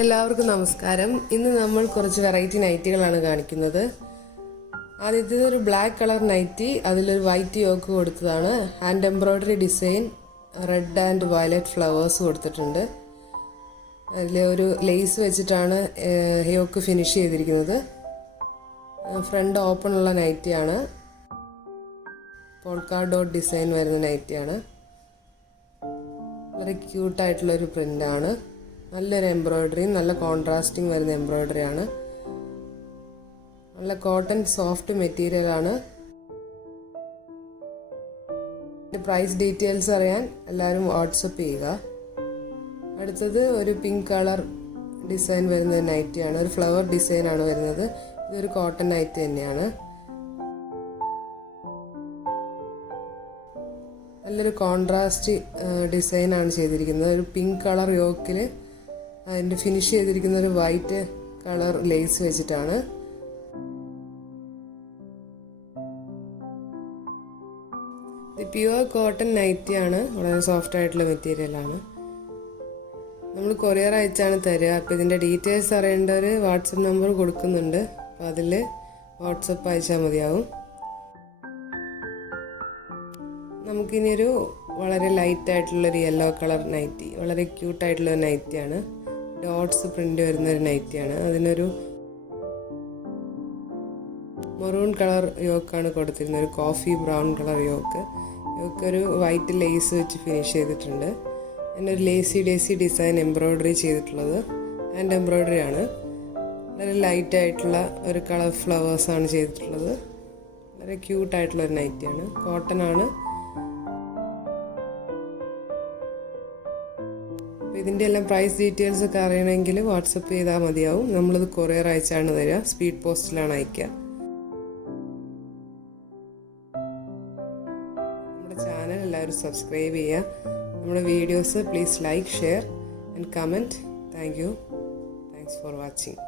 എല്ലാവർക്കും നമസ്കാരം. ഇന്ന് നമ്മൾ കുറച്ച് വെറൈറ്റി നൈറ്റികളാണ് കാണിക്കുന്നത്. ആദ്യത്തെ ഒരു ബ്ലാക്ക് കളർ നൈറ്റി, അതിലൊരു വൈറ്റ് യോക്ക് കൊടുത്തതാണ്. Hand embroidery design, red and violet flowers കൊടുത്തിട്ടുണ്ട്. അതിൽ ഒരു ലേസ് വെച്ചിട്ടാണ് യോക്ക് ഫിനിഷ് ചെയ്തിരിക്കുന്നത്. ഫ്രണ്ട് ഓപ്പൺ ഉള്ള നൈറ്റിയാണ്. പോൾക്കാ ഡോട്ട് ഡിസൈൻ വരുന്ന നൈറ്റിയാണ്. വളരെ ക്യൂട്ടായിട്ടുള്ളൊരു പ്രിൻ്റാണ്. നല്ലൊരു എംബ്രോയിഡറി, നല്ല കോൺട്രാസ്റ്റിംഗ് വരുന്ന എംബ്രോയിഡറി ആണ്. നല്ല കോട്ടൺ സോഫ്റ്റ് മെറ്റീരിയൽ ആണ്. പ്രൈസ് ഡീറ്റെയിൽസ് അറിയാൻ എല്ലാവരും വാട്സപ്പ് ചെയ്യുക. അടുത്തത് ഒരു പിങ്ക് കളർ ഡിസൈൻ വരുന്ന നൈറ്റിയാണ്. ഒരു ഫ്ലവർ ഡിസൈൻ ആണ് വരുന്നത്. ഇതൊരു കോട്ടൺ നൈറ്റി തന്നെയാണ്. നല്ലൊരു കോൺട്രാസ്റ്റ് ഡിസൈൻ ആണ് ചെയ്തിരിക്കുന്നത്. ഒരു പിങ്ക് കളർ യോക്കിൽ അതിൻ്റെ ഫിനിഷ് ചെയ്തിരിക്കുന്ന ഒരു വൈറ്റ് കളർ ലേസ് വെച്ചിട്ടാണ്. ഇത് പ്യുവർ കോട്ടൺ നൈറ്റിയാണ്. വളരെ സോഫ്റ്റ് ആയിട്ടുള്ള മെറ്റീരിയലാണ്. നമ്മൾ കൊറിയർ അയച്ചാണ് തരിക. അപ്പോൾ ഇതിൻ്റെ ഡീറ്റെയിൽസ് അറിയേണ്ടവർ വാട്സപ്പ് നമ്പർ കൊടുക്കുന്നുണ്ട്. അപ്പോൾ അതിൽ വാട്സപ്പ് അയച്ചാൽ മതിയാവും. നമുക്കിനിയൊരു വളരെ ലൈറ്റ് ആയിട്ടുള്ളൊരു യെല്ലോ കളർ നൈറ്റി, വളരെ ക്യൂട്ടായിട്ടുള്ളൊരു നൈറ്റിയാണ്. ഡോട്ട്സ് പ്രിൻ്റ് വരുന്നൊരു നൈറ്റിയാണ്. അതിനൊരു മെറൂൺ കളർ യോക്കാണ് കൊടുത്തിരുന്നത്. ഒരു കോഫി ബ്രൗൺ കളർ യോക്ക് ഒരു വൈറ്റ് ലേസ് വെച്ച് ഫിനിഷ് ചെയ്തിട്ടുണ്ട്. അതിനൊരു ലേസി ഡിസൈൻ എംബ്രോയിഡറി ചെയ്തിട്ടുള്ളത്. ഹാൻഡ് എംബ്രോയിഡറി ആണ്. വളരെ ലൈറ്റ് ആയിട്ടുള്ള ഒരു കളർ ഫ്ലവേഴ്സാണ് ചെയ്തിട്ടുള്ളത്. വളരെ ക്യൂട്ടായിട്ടുള്ളൊരു നൈറ്റിയാണ്. കോട്ടൺ ആണ്. ഇതിൻ്റെ എല്ലാം പ്രൈസ് ഡീറ്റെയിൽസ് ഒക്കെ അറിയണമെങ്കിൽ വാട്സപ്പ് ചെയ്താൽ മതിയാവും. നമ്മളിത് കൊറിയർ അയച്ചാണ് തരിക. സ്പീഡ് പോസ്റ്റിലാണ് അയക്കുക. നമ്മുടെ ചാനൽ എല്ലാവരും സബ്സ്ക്രൈബ് ചെയ്യുക. നമ്മുടെ videos please like, share and comment. Thanks for watching.